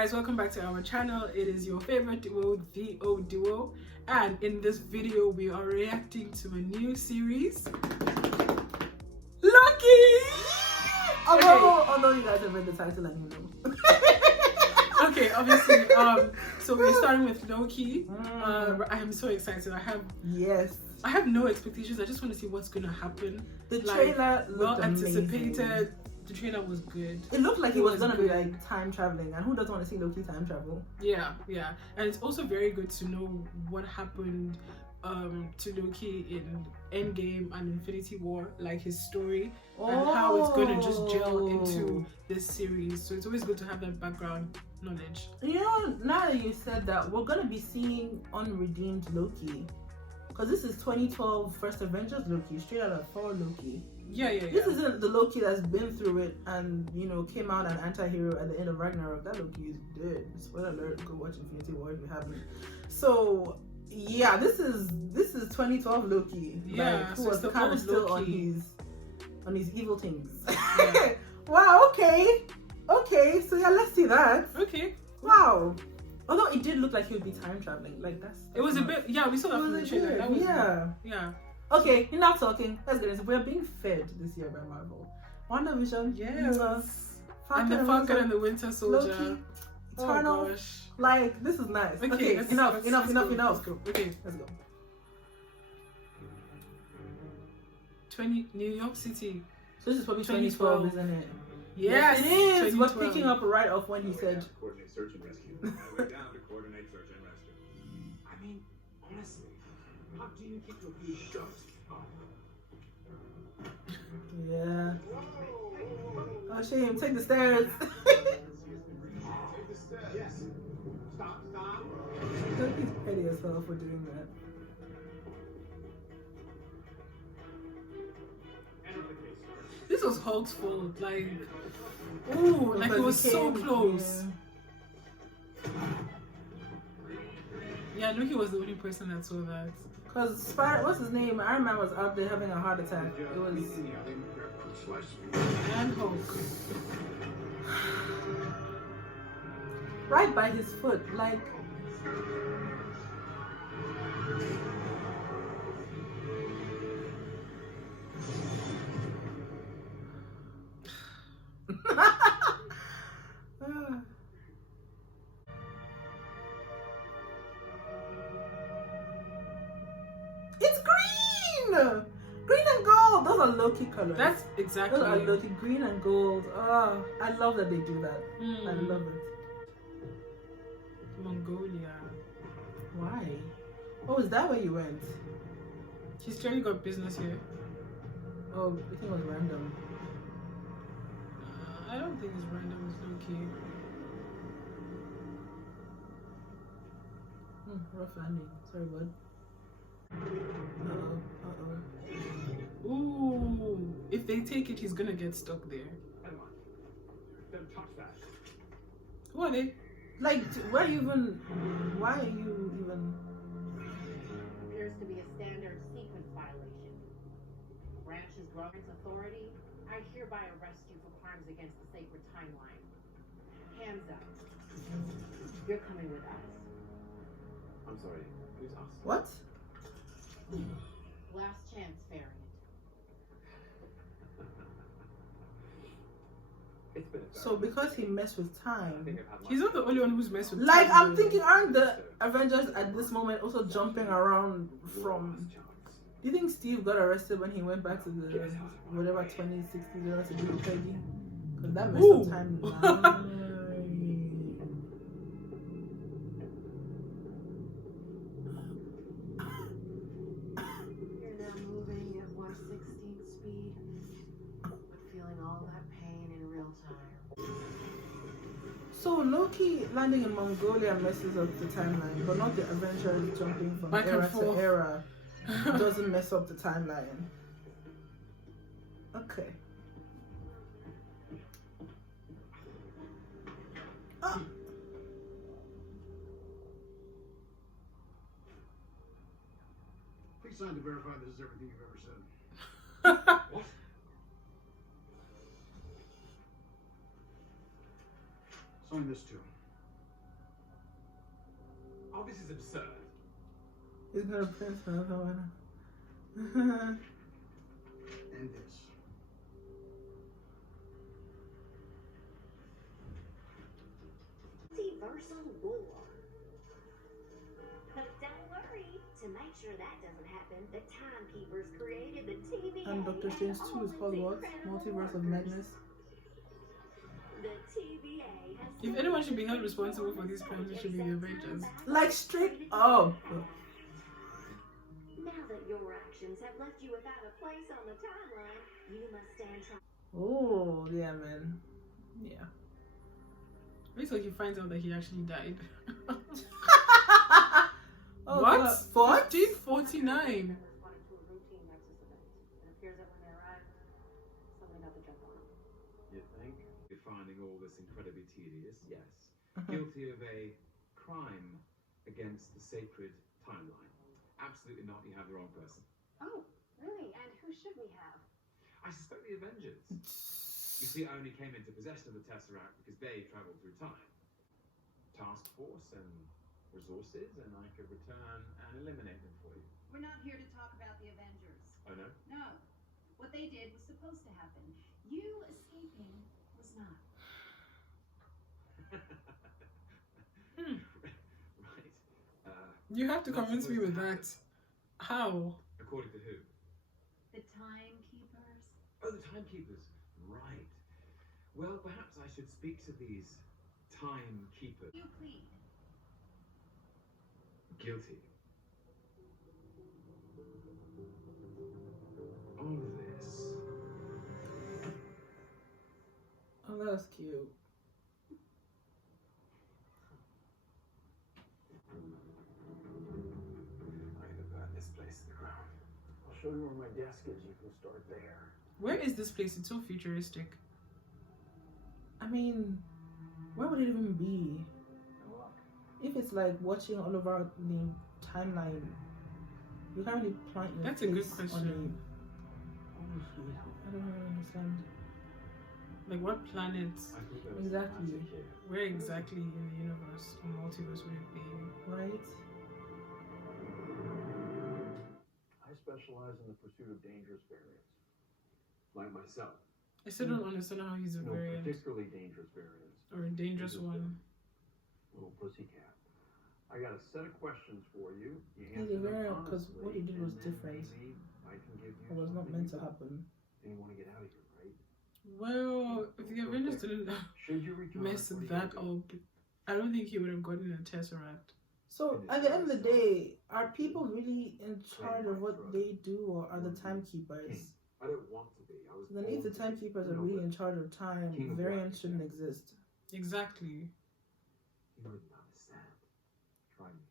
guys, welcome back to our channel. It is your favorite duo, VO Duo, and in this video we are reacting to a new series, Loki. Although you guys have read the title and you know. Okay, obviously. So we're starting with Loki. I am so excited. I have no expectations. I just want to see what's gonna happen. The trailer looked well anticipated. anticipated. The trailer was good. It looked like it was gonna be like time traveling, and who doesn't want to see Loki time travel? Yeah, and it's also very good to know what happened to Loki in Endgame and Infinity War, like his story and how it's gonna just gel into this series. So it's always good to have that background knowledge. You know, now that you said that, we're gonna be seeing unredeemed Loki, because this is 2012 first Avengers Loki, straight out of Thor Loki. Yeah. This isn't the Loki that's been through it and, you know, came out an anti-hero at the end of Ragnarok. That Loki is dead. Spoiler alert, go watch Infinity War if you haven't. So yeah, this is 2012 Loki. Yeah, like, who so was kind of still Loki on his evil things. Yeah. Wow, okay. So yeah, let's see that. Okay. Wow. Although it did look like he would be time traveling. Like it was a bit, yeah, we saw that from the trailer. That was yeah. Okay, enough talking. Let's get into it. We're being fed this year by Marvel. WandaVision, yes. And the Falcon and the Winter Soldier. Loki, Eternal. Oh gosh. Like, this is nice. Okay, enough. Let's go. Okay, let's go. 20 New York City. So this is probably 2012, isn't it? Yes, it is. We're picking up right off when he said. Coordinate search and rescue. I went down to coordinate search and rescue. I mean, honestly, how do you keep your view shut? Yeah. Oh, shame. Take the stairs. Take the stairs. Yes. Stop. He's petty as hell for doing that. This was Hulk's fault. Like, ooh, like it was so close. Yeah, Loki was the only person that saw that. Cause what's his name? Iron Man was out there having a heart attack. It was. And Hulk. Right by his foot, like. It's green! Green and gold! Those are Loki colors. That's exactly. Those are Loki, green and gold. Oh, I love that they do that. I love it. Mongolia. Why? Oh, is that where you went? He's clearly got business here. Oh, I think it was random. I don't think it's random, it's Loki. Rough landing. Sorry, bud. Uh-oh. Ooh. If they take it, he's gonna get stuck there. Come on. Don't touch that. Who are they? Like, why are you even... Appears to be a standard sequence violation. Branch's growing authority, I hereby arrest you for crimes against the sacred timeline. Hands up. You're coming with us. I'm sorry. Who's us? What? Last chance variant. It's been So because he messed with time... He's not the only one who's messed with Like, time. I'm thinking, aren't the Avengers at this moment also jumping around from... Do you think Steve got arrested when he went back to the whatever 2060 to do with Peggy? Because that messed up time. You're now moving at 1/16th speed, but feeling all that pain in real time. So Loki landing in Mongolia messes up the timeline, but not the Avengers jumping from Back and era forth. to era. Doesn't mess up the timeline. Okay. Oh. Please sign to verify this is everything you've ever said. What? Sign this too. This is absurd. He's gonna print another one. And this. Multiversal war. But don't worry, to make sure that doesn't happen, the Timekeepers created the TVA And Doctor Strange 2 is called what? Multiverse of Madness. The TVA has If anyone should be held responsible for these crimes, it should be the Avengers. Like straight up. Now that your actions have left you without a place on the timeline, you must stand trial. Oh, yeah, man. Yeah. Wait till he finds out that he actually died. Oh, What? God. What? 1549. Responding to a routine Nexus event. It appears that when they arrived, somebody got the jump on them. You think? You're finding all this incredibly tedious, yes. Guilty of a crime against the sacred timeline. Absolutely not, you have the wrong person. Oh, really? And who should we have? I suspect the Avengers. You see, I only came into possession of the Tesseract because they traveled through time. Task force and resources, and I could return and eliminate them for you. We're not here to talk about the Avengers. Oh no? No. What they did was supposed to happen. You escaping was not. Right. You have to What's convince me supposed with to that. How? According to who? The Timekeepers. Oh, the timekeepers. Right. Well, perhaps I should speak to these timekeepers. You plead. Guilty. All of this. Oh, that's cute. I'm gonna burn this place to the ground. I'll show you where my desk is. You can start there. Where is this place? It's so futuristic. I mean, where would it even be? If it's like watching all over the timeline, you can't really plant your That's a good face question. on a... I don't really understand. Like, what planet? I thought there was Exactly. magic here. Where exactly in the universe or multiverse would it be? Right? I specialize in the pursuit of dangerous variants. Like myself. I still don't understand how he's a No variant particularly dangerous variants. or a dangerous one. Little pussycat. I got a set of questions for you. You He's answer a them variant 'cause honestly, what he did was and then different. maybe I can give you It was not something meant you to want. happen. And you want to get out of here, right? Well, if the Avengers didn't Should you return? mess what are you that gonna do? up, I don't think he would have gotten a Tesseract. So, at the end of the day, are people really in charge of what they do, or are the timekeepers? I don't want to be. I was Then if the timekeepers are really in charge of time, King of variants Black. shouldn't exist. Exactly. You wouldn't understand. Try me.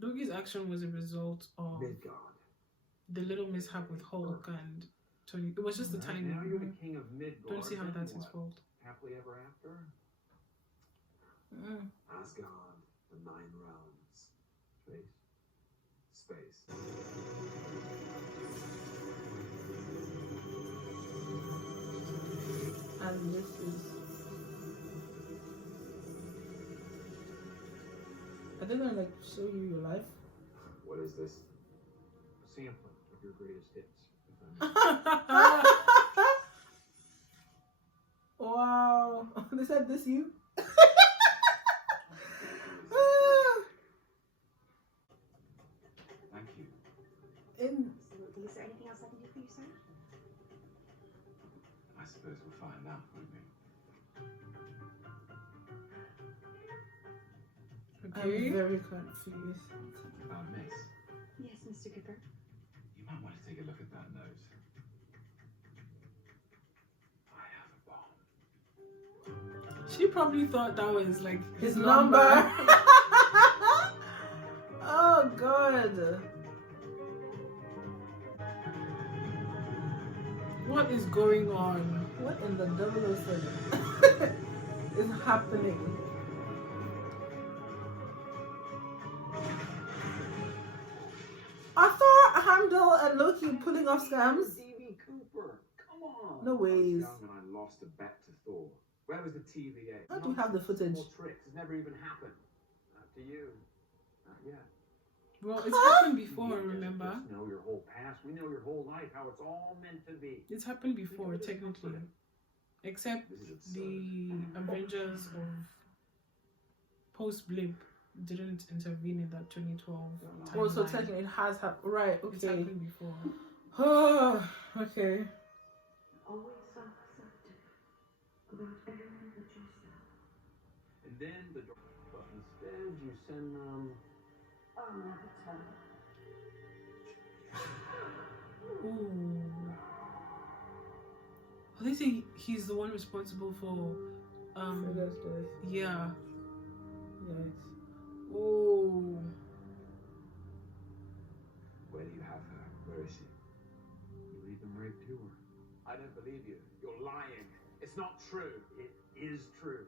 Loki's action was a result of Midgard. the little mishap with Hulk and Tony. It was just a Right, tiny. Now you're the king of Midgard. Don't see how then that's his what? fault. Happily ever after? Asgard, the 9 realms. Space. And this is... Are they gonna like show you your life? What is this? A sampling of your greatest hits. Wow. They said this you? Thank you. In Absolutely. Is there anything else I can do for you, sir? I suppose we'll find out, won't we? Okay. I'm very confused. Miss, Yes, Mr. Cooper. you might want to take a look at that note. I have a bomb. She probably thought that was like His number. Oh god. What is going on? What in the 007 is happening? Arthur, Heimdall, and Loki pulling off scams? D.B. Cooper, come on. No I was ways. young and I lost a bet to Thor. Where was the TVA? How do you have the footage? More tricks. It never even happened. to you. Not yet. Well, it's happened before, We remember? just know your whole past. We know your whole life, how it's all meant to be. It's happened before, technically. Except the Avengers of post-blip didn't intervene in that 2012 timeline. Oh, so technically it has happened. Right, It's okay. happened before. Oh, okay. Always so perceptive about everything that you say. And then the door. But instead, you send them. I'll never tell. Ooh. Well, they say he's the one responsible for, Freda's death. yeah. Yes. Oh. Where do you have her? Where is she? You leave them right to her. I don't believe you. You're lying. It's not true. It is true.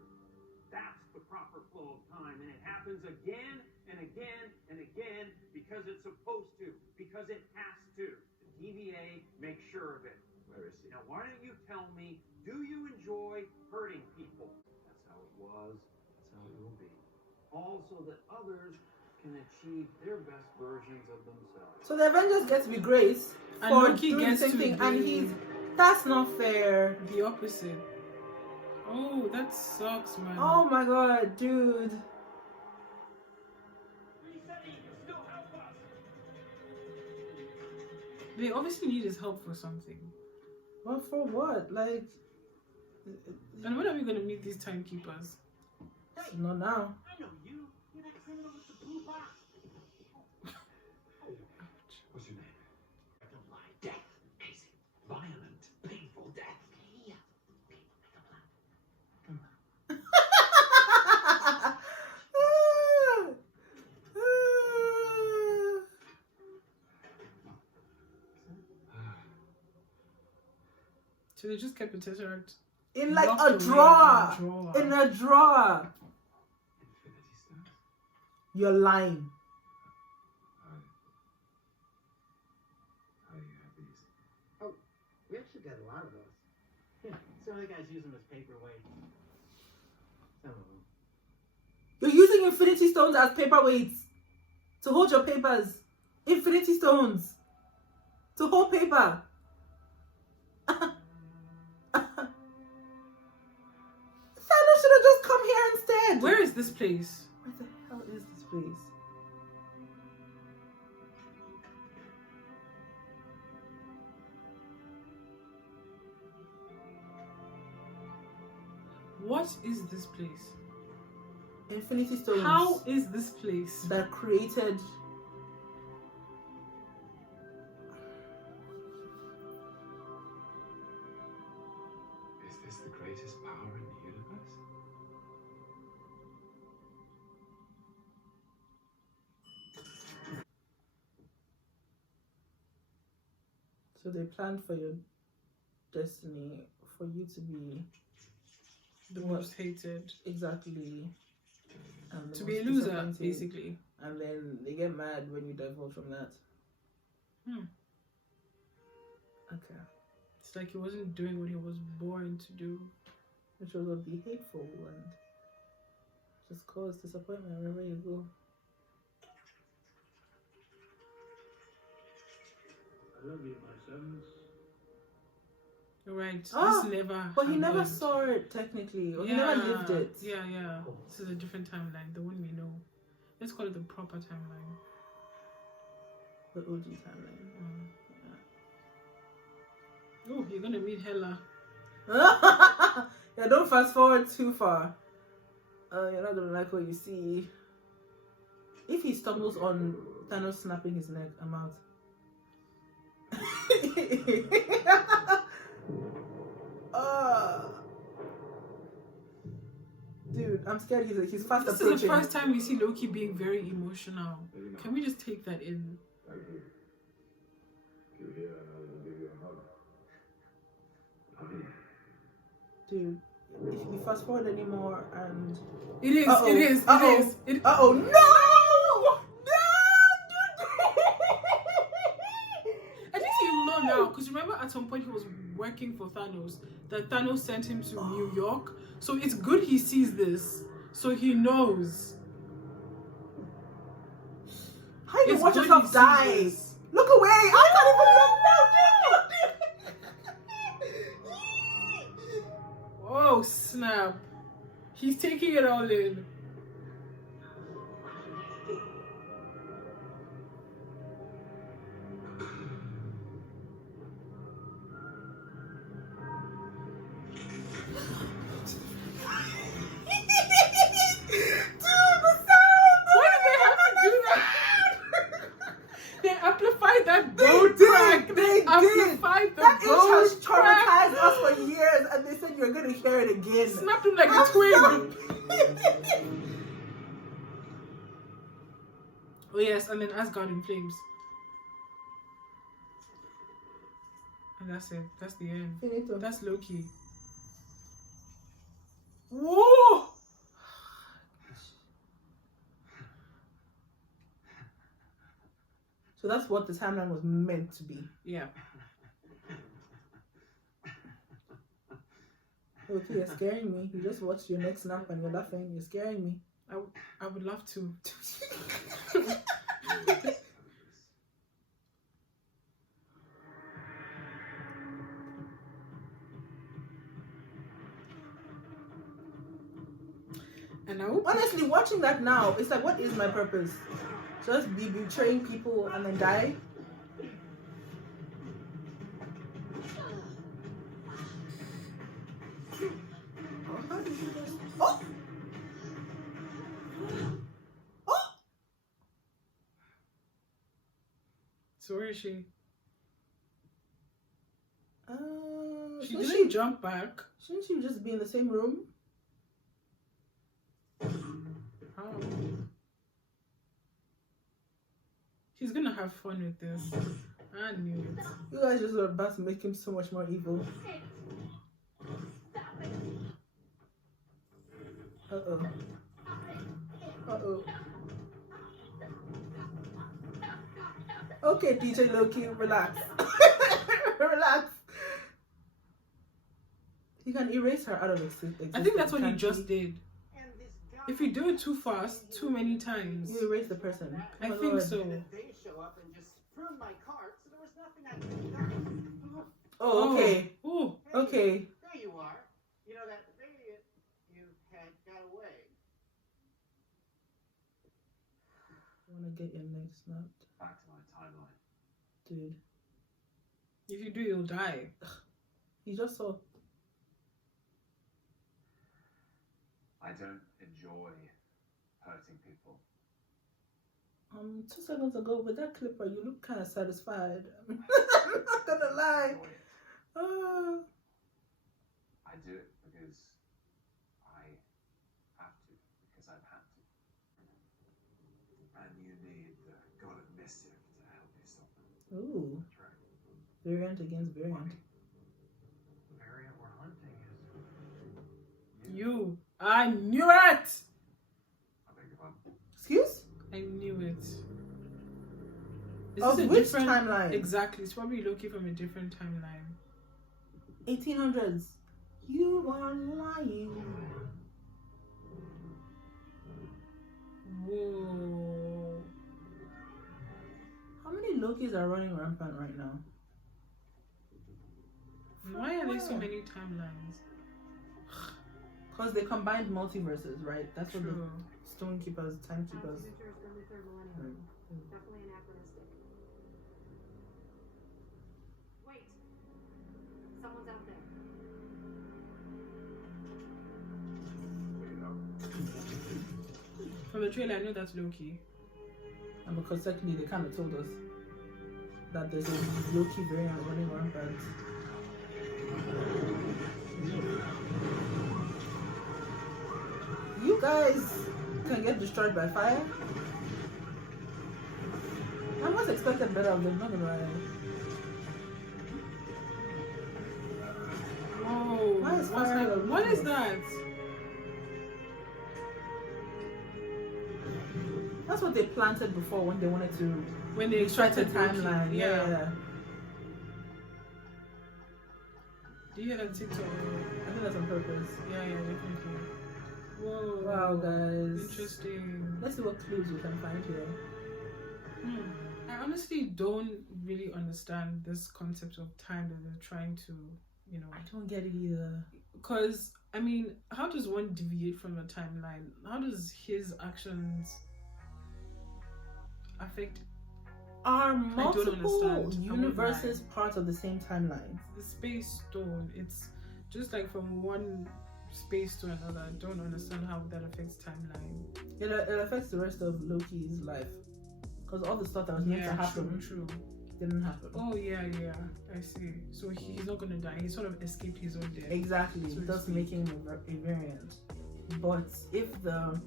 That's the proper flow of time, and it happens again and again and again because it's supposed to, because it has to. The TVA makes sure of it. Where is she? Now, why don't you tell me, do you enjoy hurting people? That's how it was. That's how it will be. All so that others can achieve their best versions of themselves. So the Avengers get to be graced And for Loki doing the gets same to thing, be and that's not fair. the opposite. Oh, that sucks, man. Oh my god, dude. They obviously need his help for something. Well, for what? Like, And when are we gonna meet these timekeepers? not now. I know you. You're that criminal with the blue box. What's your name? I don't lie. Death. Easy. Violent. Painful death. Yeah. So they just kept the Tesseract In like locked a away drawer. in a drawer. In a drawer. Infinity Stones? You're lying. How do you have these? We actually got a lot of those. Yeah, some of the guys use them as paperweights. Some of them. You're using Infinity Stones as paperweights to hold your papers. Infinity Stones to hold paper. Santa should have just come here instead. Where is this place? Where the hell is this place? What is this place? Infinity Stones. How is this place? That created. Is this the greatest power in the universe? So they planned for your destiny, for you to be The most hated. exactly. And the To be a most loser, disappointing. basically. And then they get mad when you divulge from that. Okay. It's like he wasn't doing what he was born to do. Which will be hateful and just cause disappointment wherever you go. I love you, my sons. Right. Ah, This never But he never happened. saw it technically, or he never lived it. Yeah. This is a different timeline, the one we know. Let's call it the proper timeline. The OG timeline. Oh, you're gonna meet Hela. Yeah, don't fast forward too far. You're not gonna like what you see. If he stumbles on Thanos snapping his neck, I'm out. Dude, I'm scared he's fast This approaching. is the first time we see Loki being very emotional. Can we just take that in? Thank you. If you're here, I'll give you a hug. Love you. Dude, if you fast forward anymore and... It is, Uh-oh. it is, it Uh-oh. is. It, Uh-oh, no! At least he'll know now, because remember at some point he was working for Thanos, that Thanos sent him to New York. So it's good he sees this, so he knows. How you It's watch good yourself you see die? this. Look away! I can't even look. Oh snap! He's taking it all in. Why did they have to do that? They amplified that bone crack. They did. Amplified the That itch bone has crack. traumatized us for years, and they said you're gonna hear it again. Snapped him like a I'm twig. sorry. Oh yes, and then Asgard in flames. And that's it. That's the end. Finito. That's Loki. Whoa! So that's what the timeline was meant to be. Yeah. Okay, you're scaring me. You just watched your next snap and you're laughing. You're scaring me. I would love to. And I hope Honestly, watching that now, it's like, what is my purpose? Just be betraying people and then die? Oh, how did you just... Oh! Oh! So where is she? She Shouldn't didn't jump back. Shouldn't she just be in the same room? How? She's gonna have fun with this. I knew it. You guys just are about to make him so much more evil. Uh-oh. Uh-oh. Okay, DJ Loki, relax. Relax. You can erase her out of existence. I think that's what he can't just did. If you do it too fast, too many times. You erase the person. I Oh my think Lord. so. And then they show up and just ruin my cart, so there was nothing I could have done. Oh, okay. Oh, Okay. There you are. You know that idiot you had got away. I want to get your neck snapped. Back to my timeline. Dude. if you do, you'll die. You just saw. I don't enjoy hurting people. 2 seconds ago with that clipper, you look kind of satisfied. I'm not gonna lie. Enjoy it. I do it because I have to, because I've had to. And you need the god of mischief to help you stop them. Ooh. That's right. Variant against variant. The variant we're hunting is You. I knew it! I beg your pardon. Excuse? I knew it. Is Of this a which different timeline? Exactly. It's probably Loki from a different timeline. 1800s. You are lying. Whoa. How many Lokis are running rampant right now? Why are there so many timelines? Because they combined multiverses, right? That's what the True. Stonekeepers, Timekeepers. Signatures early third millennium. Definitely anachronistic. Wait. Someone's out there. What do you know? From the trailer, I know that's Loki. And because secondly, they kind of told us that there's a Loki variant running rampant. You guys can get destroyed by fire. I was expecting better of them, not gonna lie. Whoa. Why is What's fire that? What is illegal? that? That's what they planted before when they wanted to When they extract the extracted Loki. timeline. Yeah. Do you hear that TikTok? I think that's on purpose. Yeah, definitely. Whoa. Wow, guys. Interesting. Let's see what clues we can find here. I honestly don't really understand this concept of time that they're trying to, you know. I don't get it either. Because, I mean, how does one deviate from the timeline? How does his actions affect Are multiple understand. universes part of the same timeline? the space stone? It's just like from one space to another. I don't understand how that affects timeline. It affects the rest of Loki's life. Because all the stuff that was meant to happen True. didn't happen. Oh, yeah, I see. So he's not gonna die. He sort of escaped his own death. Exactly, So to thus speak. making him a variant. But if the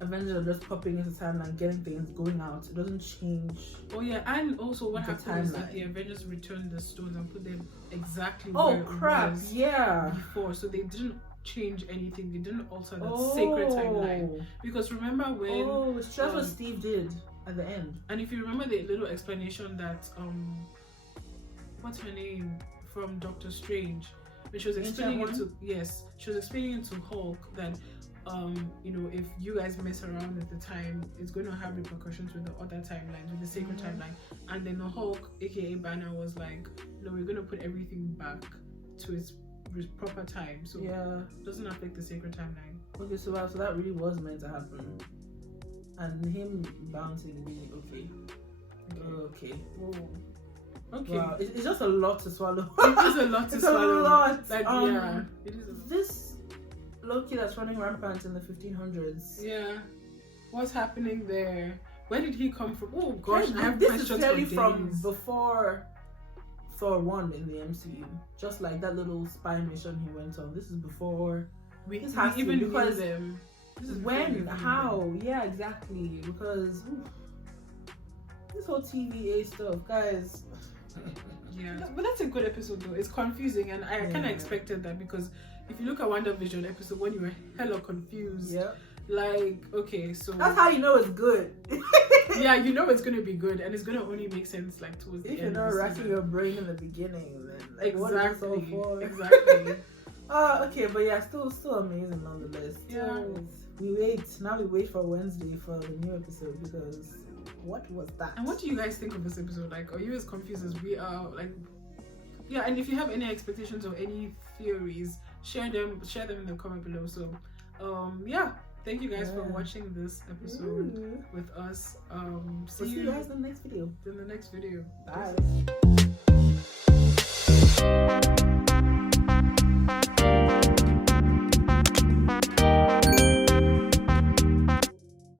Avengers are just popping into timeline, getting things going out, it doesn't change. Oh yeah, and also what The happened is that timeline. the Avengers returned the stones and put them exactly Oh where crap! it was Yeah. before. So they didn't change anything. They didn't alter that sacred timeline. Because remember when? Oh, that's what Steve did at the end. And if you remember the little explanation that what's her name from Doctor Strange, when she was explaining it to she was explaining it to Hulk that you know, if you guys mess around with the time, it's going to have repercussions with the other timelines, with the sacred timeline. And then the Hulk, aka Banner, was like, no, we're going to put everything back to its proper time, so it doesn't affect the sacred timeline. Okay, so that really was meant to happen, and him bouncing really okay. Whoa. Okay. Wow, it's just a lot to swallow. It is a lot to swallow. A lot. Like, yeah, it is a lot. This Loki that's running rampant in the 1500s. Yeah. What's happening there? Where did he come from? Oh gosh, I have this questions is clearly for from days. before Thor 1 in the MCU. Just like that little spy mission he went on. This is before. This has to, even because knew them. This is when, how, yeah, exactly. Because this whole TVA stuff, guys. Yeah, but that's a good episode though. It's confusing, and I kind of expected that, because if you look at WandaVision episode 1, you were hella confused. Yeah. Like, okay, so that's how you know it's good. Yeah, you know it's gonna be good, and it's gonna only make sense like towards the if end. If you're not racking your brain in the beginning, then like, exactly. what is this all for? Exactly. Okay, but yeah, still amazing nonetheless. Yeah. We wait for Wednesday for the new episode, because what was that? And what do you guys think of this episode? Like, are you as confused as we are? Like, yeah, and if you have any expectations or any theories, share them in the comment below. So, yeah, thank you guys for watching this episode with us. See you guys in the next video. In the next video. Bye.